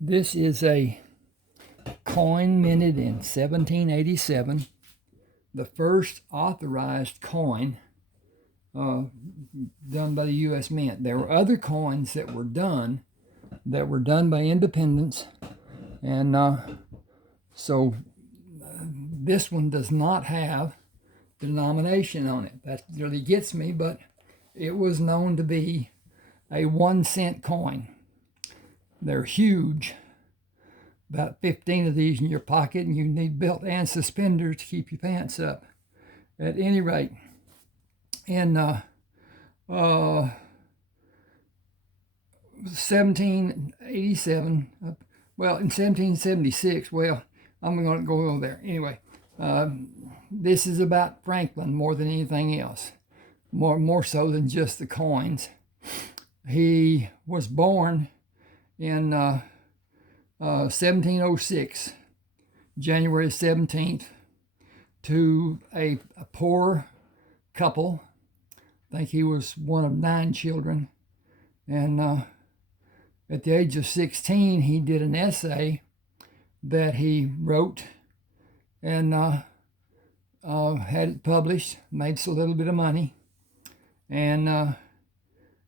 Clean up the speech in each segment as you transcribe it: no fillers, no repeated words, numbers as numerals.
This is a coin minted in 1787, the first authorized coin done by the U.S. Mint. There were other coins that were done by independents, and so this one does not have denomination on it. That really gets me, but it was known to be a 1-cent coin. They're huge. About 15 of these in your pocket, and you need belt and suspenders to keep your pants up. At any rate, in 1787, well, in 1776, well, I'm going to go over there. Anyway, this is about Franklin more than anything else, more so than just the coins. He was born in 1706, January 17th, to a poor couple. I think he was one of 9 children. And at the age of 16, he did an essay that he wrote and had it published, made a little bit of money. And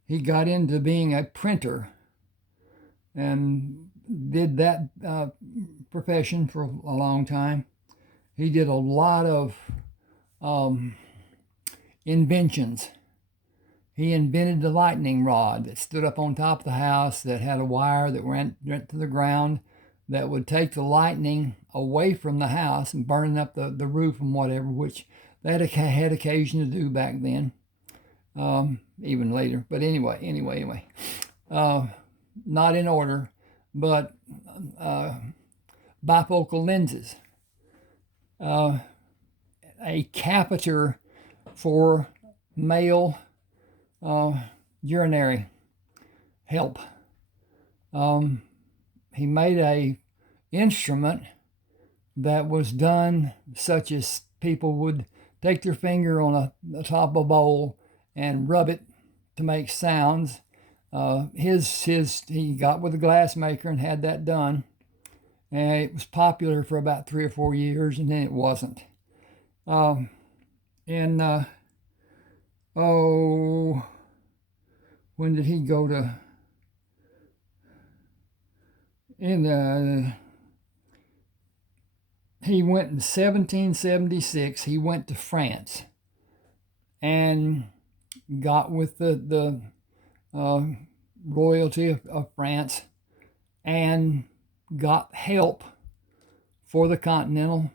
he got into being a printer and did that profession for a long time. He did a lot of inventions. He invented the lightning rod that stood up on top of the house that had a wire that went to the ground that would take the lightning away from the house and burning up the roof and whatever, which they had occasion to do back then, even later. But anyway. Not in order, but bifocal lenses, a catheter for male urinary help. He made a instrument that was done such as people would take their finger on the top of a bowl and rub it to make sounds. He got with a glass maker and had that done, and it was popular for about 3 or 4 years, and then it wasn't. When did he go to? He went in 1776. He went to France and got with the royalty of France and got help for the Continental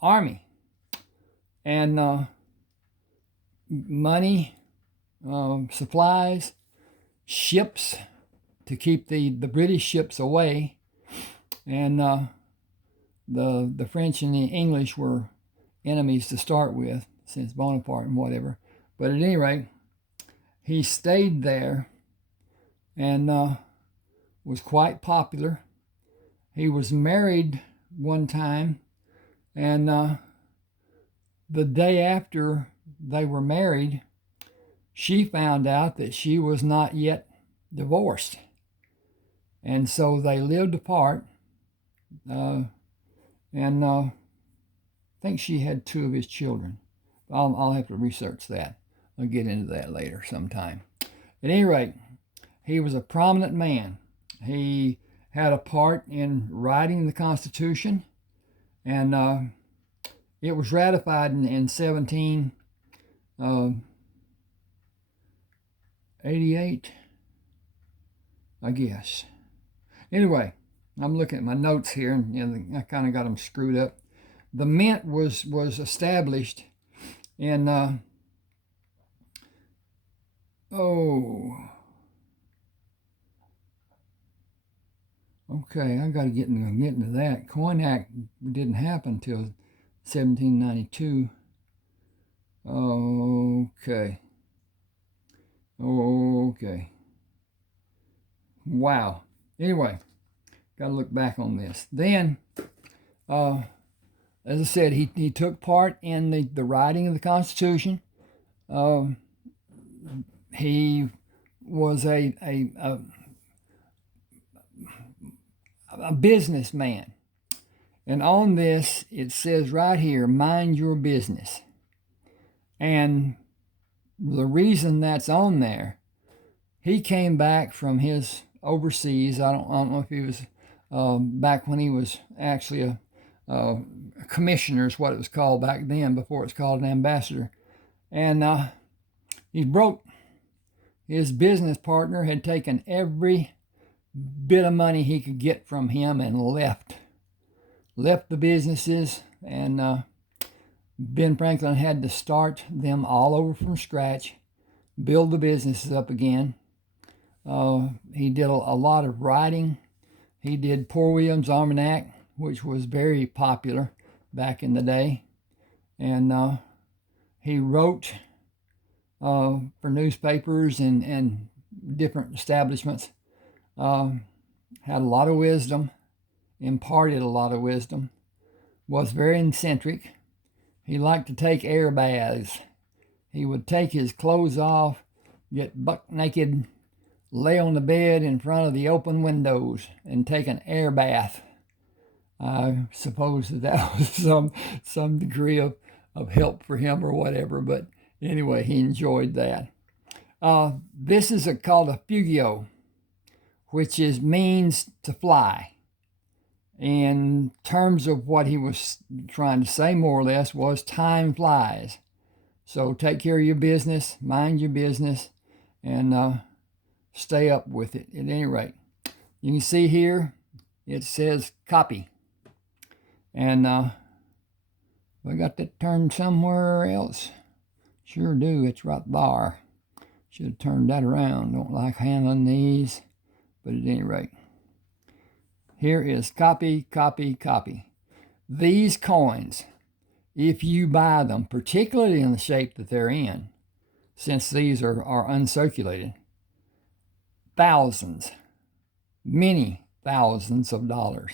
Army and money, supplies, ships to keep the British ships away, and the French and the English were enemies to start with since Bonaparte and whatever. But at any rate, he stayed there and was quite popular. He was married one time, and the day after they were married, she found out that she was not yet divorced. And so they lived apart, and I think she had 2 of his children. I'll have to research that. I'll get into that later sometime. At any rate, he was a prominent man. He had a part in writing the Constitution, and it was ratified in 1788, I guess. Anyway, I'm looking at my notes here, and I kind of got them screwed up. The mint was established in okay, I got to get into that. Coin Act didn't happen until 1792. Okay. Wow. Anyway, got to look back on this. Then, as I said, he took part in the writing of the Constitution. He was a a businessman. And on this, it says right here, mind your business. And the reason that's on there, he came back from his overseas. I don't know if he was back when he was actually a commissioner, is what it was called back then, before it was called an ambassador. And he's broke. His business partner had taken every bit of money he could get from him and left the businesses, and Ben Franklin had to start them all over from scratch, build the businesses up again. He did a lot of writing. He did Poor William's Almanac, which was very popular back in the day, and he wrote for newspapers and different establishments. Had a lot of wisdom, imparted a lot of wisdom, was very eccentric. He liked to take air baths. He would take his clothes off, get buck naked, lay on the bed in front of the open windows, and take an air bath. I suppose that was some degree of help for him or whatever, but anyway, he enjoyed that. This is called a fugio, which means to fly. In terms of what he was trying to say, more or less, was time flies. So take care of your business, mind your business, and stay up with it at any rate. You can see here, it says copy. And I got that turned somewhere else. Sure do, it's right there. Should have turned that around. Don't like handling these, but at any rate. Here is copy, copy, copy. These coins, if you buy them, particularly in the shape that they're in, since these are uncirculated, thousands, many thousands of dollars.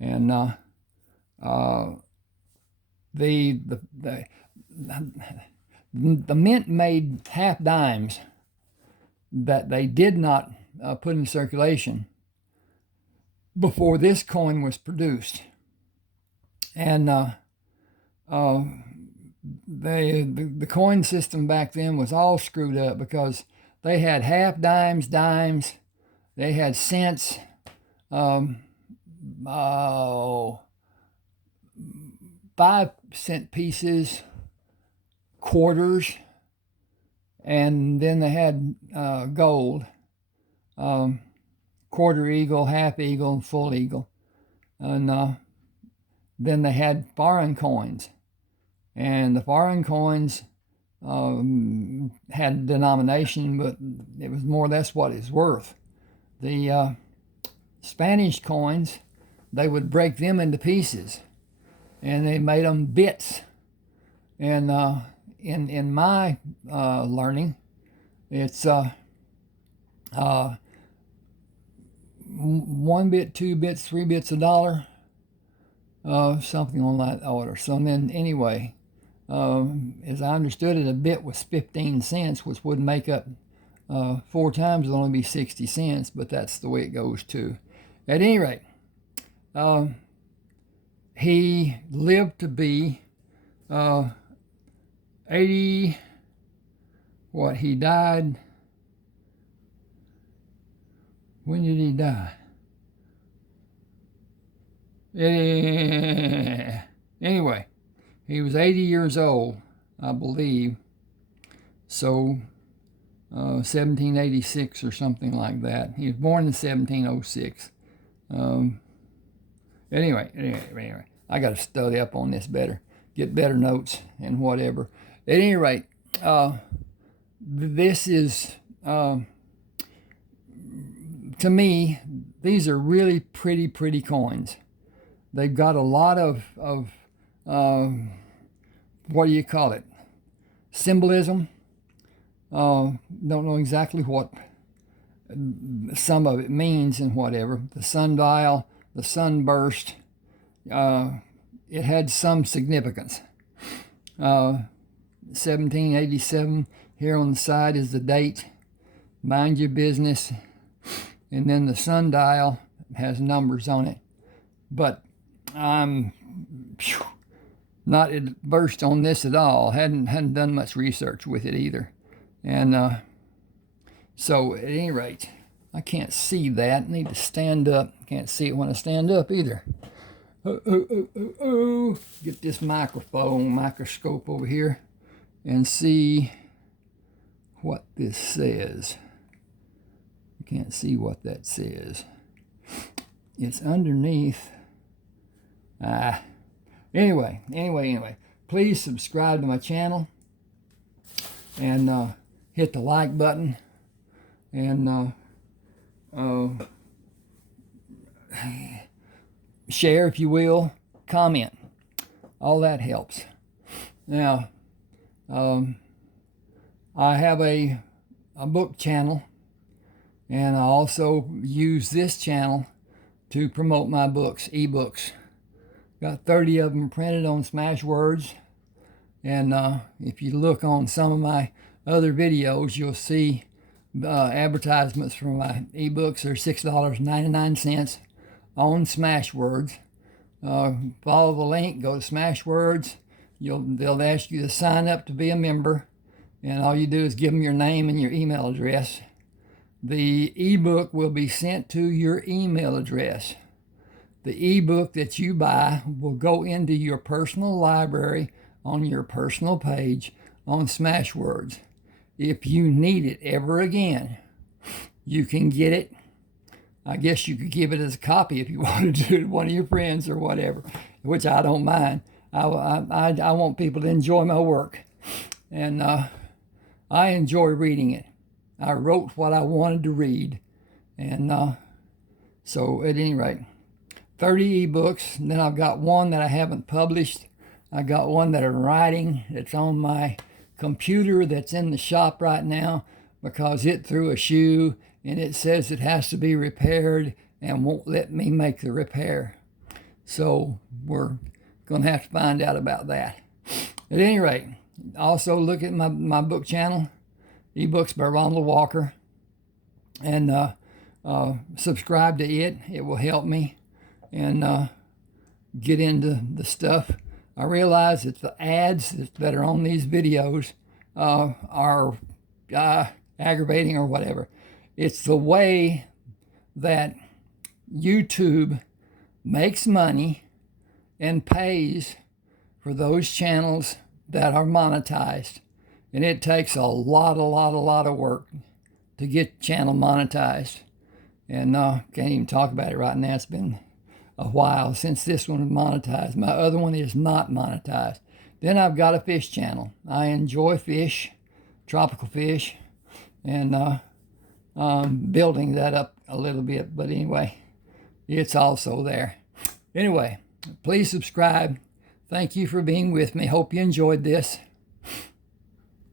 And the mint made half dimes that they did not put in circulation before this coin was produced. And the coin system back then was all screwed up because they had half dimes, dimes, they had cents, 5-cent pieces, quarters, and then they had gold, quarter eagle, half eagle, and full eagle. And then they had foreign coins. And the foreign coins had denomination, but it was more or less what it's worth. The Spanish coins, they would break them into pieces, and they made them bits. And in my learning, it's 1 bit, 2 bits, 3 bits a dollar, something on that order. So then anyway, as I understood it, a bit was 15 cents, which would make up 4 times, it'd only be 60 cents, but that's the way it goes too. At any rate, he lived to be 80, he died, when did he die? Anyway, he was 80 years old, I believe, so 1786 or something like that. He was born in 1706. Anyway, I got to study up on this better, get better notes and whatever. At any rate, this is, to me, these are really pretty coins. They've got a lot of what do you call it? Symbolism. Don't know exactly what some of it means and whatever. The sundial, the sunburst, it had some significance. 1787, here on the side is the date, mind your business. And then the sundial, has numbers on it. But I'm not versed on this at all. Hadn't done much research with it either. And so at any rate, I can't see that. I need to stand up. Can't see it when I stand up either. Get this microscope over here and see what this says. You can't see what that says. It's underneath. Anyway. Please subscribe to my channel and hit the like button and share if you will, comment. All that helps. Now, I have a book channel, and I also use this channel to promote my books, eBooks. Got 30 of them printed on Smashwords, and if you look on some of my other videos, you'll see advertisements for my eBooks. They're $6.99 on Smashwords. Follow the link, go to Smashwords. They'll ask you to sign up to be a member, and all you do is give them your name and your email address. The ebook will be sent to your email address. The ebook that you buy will go into your personal library on your personal page on Smashwords. If you need it ever again, you can get it. I guess you could give it as a copy if you wanted to to one of your friends or whatever, which I don't mind. I want people to enjoy my work, and I enjoy reading it. I wrote what I wanted to read, and so at any rate, 30 ebooks. And then I've got one that I haven't published. I got one that I'm writing. It's on my computer that's in the shop right now because it threw a shoe and it says it has to be repaired and won't let me make the repair. So we're going to have to find out about that. At any rate, also look at my book channel, eBooks by Ronald Walker, and subscribe to it. It will help me and get into the stuff. I realize that the ads that are on these videos are aggravating or whatever. It's the way that YouTube makes money and pays for those channels that are monetized. And it takes a lot of work to get channel monetized. And can't even talk about it right now. It's been a while since this one was monetized. My other one is not monetized. Then I've got a fish channel. I enjoy fish, tropical fish, and building that up a little bit. But anyway, it's also there. Anyway, please subscribe. Thank you for being with me. Hope you enjoyed this.